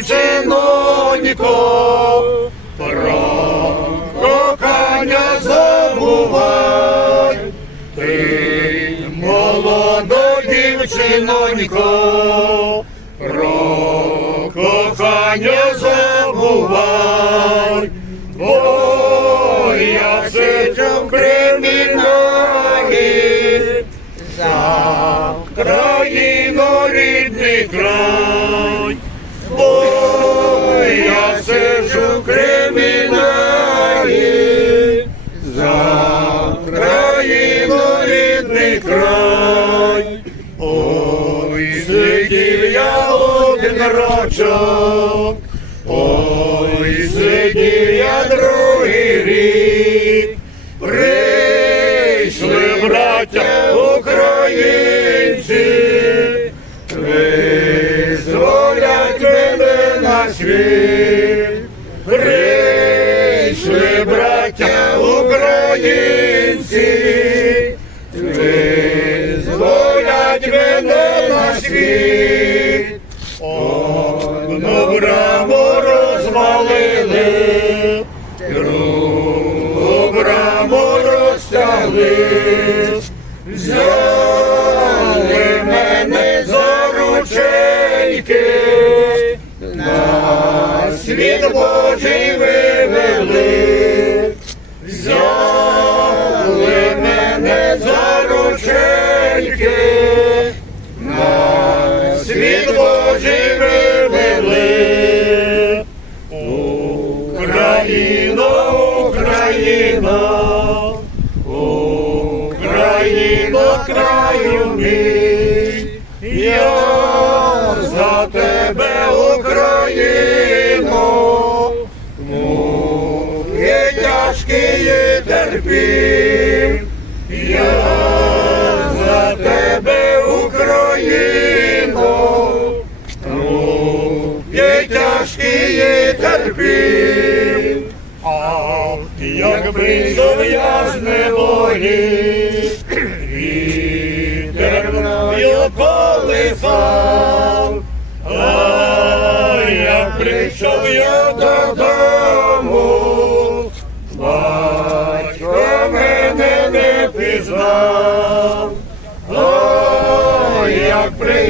дівчинонько, про кохання забувай, ти молода дівчинонько, про кохання забувай, бо я сиджу в криміналі, за країну рідний край, один рочок, ой, сидів я другий рік, прийшли браття українці, визволять мене на світ, взяли мене за ручейки, на світ Божий вивели, краю мій, я за тебе, Україно, муки тяжкі терпів, я за тебе, Україно, муки тяжкі терпів, а як прийшов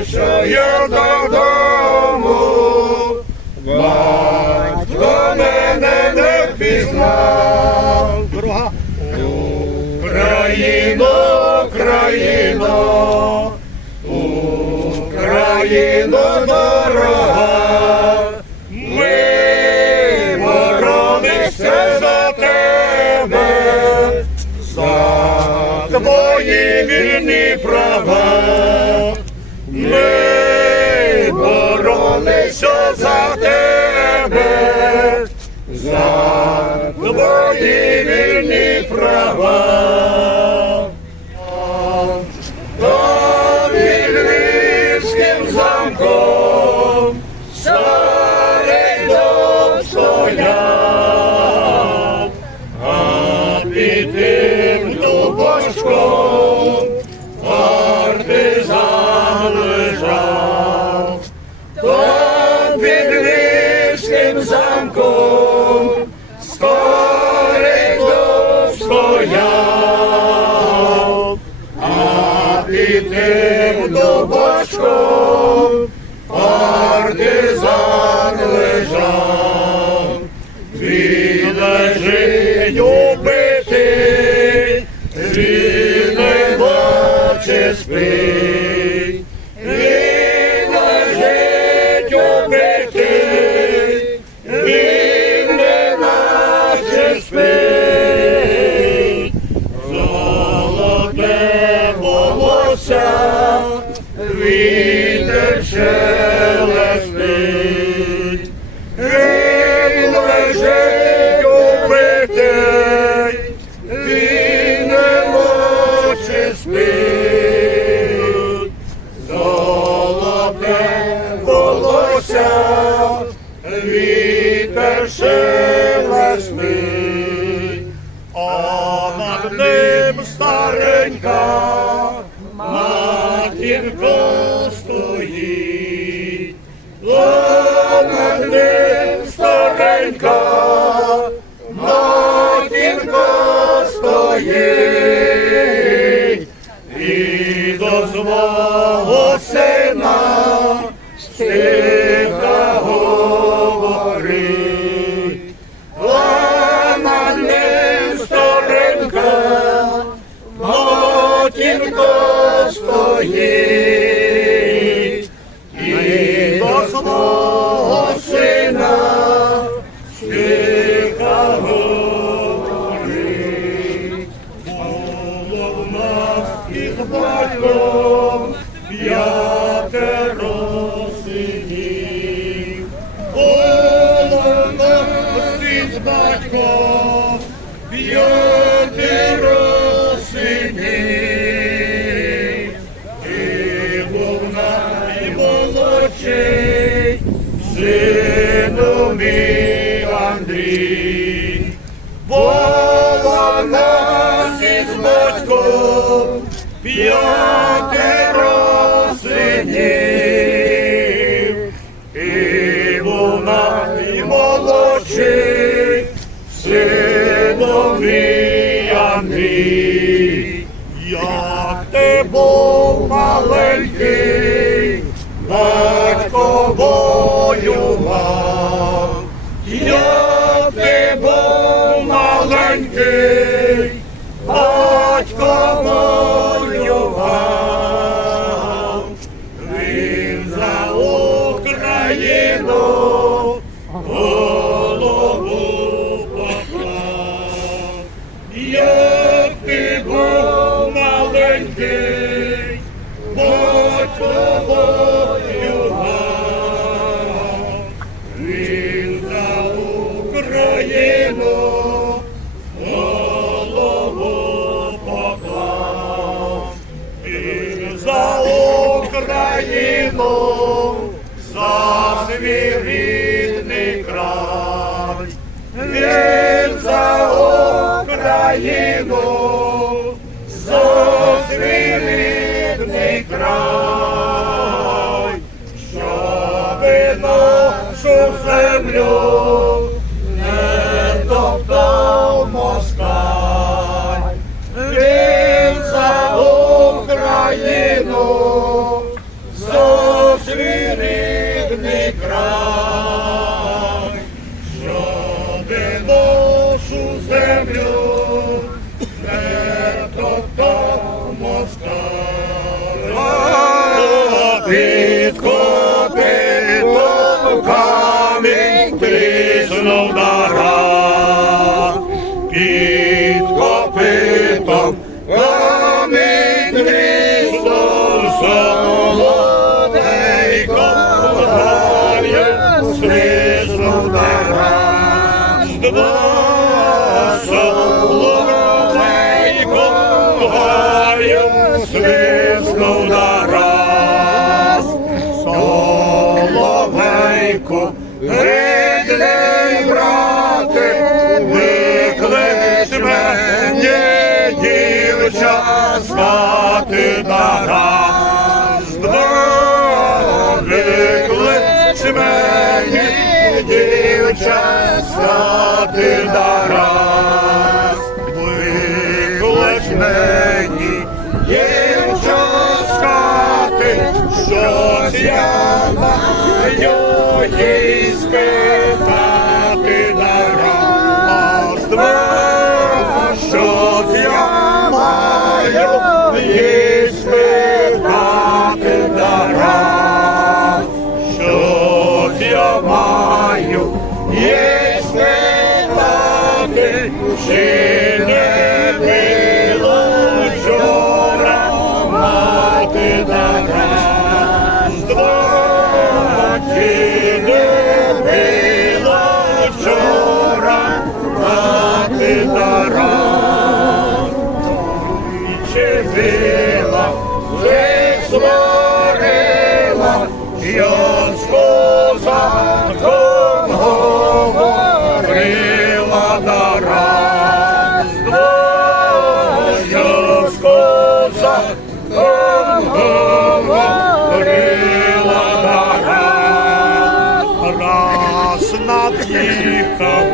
прийшов я додому, батько мене не пізнав. Україно, Україно, Україно дорога, ми боромося за тебе, за твої вільні права. Ми боромося за тебе, за твої вільні права. п'яти рослинів, і вона й молодший, синові Андрій, як ти був маленький, батько воював. Я як ти був маленький. рідний край, він за Україну. сильно дара під копитом. Камінь трістом солодейко грає, сильно вдара, з два солодейко грає, сильно He's dead. the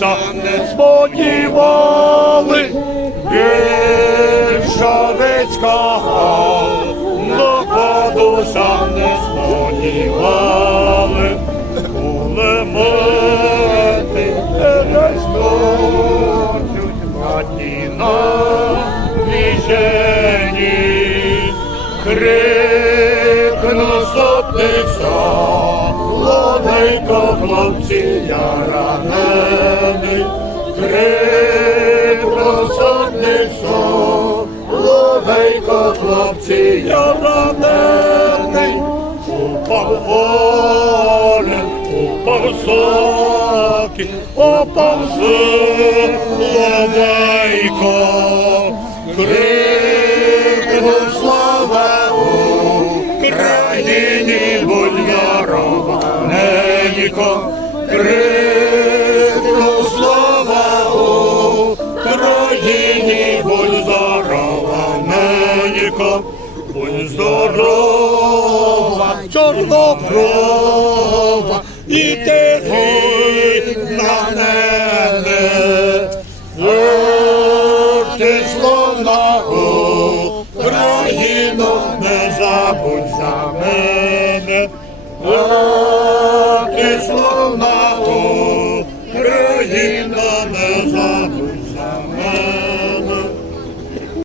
душам не сподівали. По душам не сподівали. Кулемети пересточуть хаті на віжені. Крикну сотниця, лодейко хлопці, я ранений. Крикну сотницю, лодейко хлопці, я ранений. Упав волем, упав соки, упав ловейко. Крикнув ненько. Крикнув слава Україні, будь здорова, ненько. Будь здорова, чорноброва, і ти на на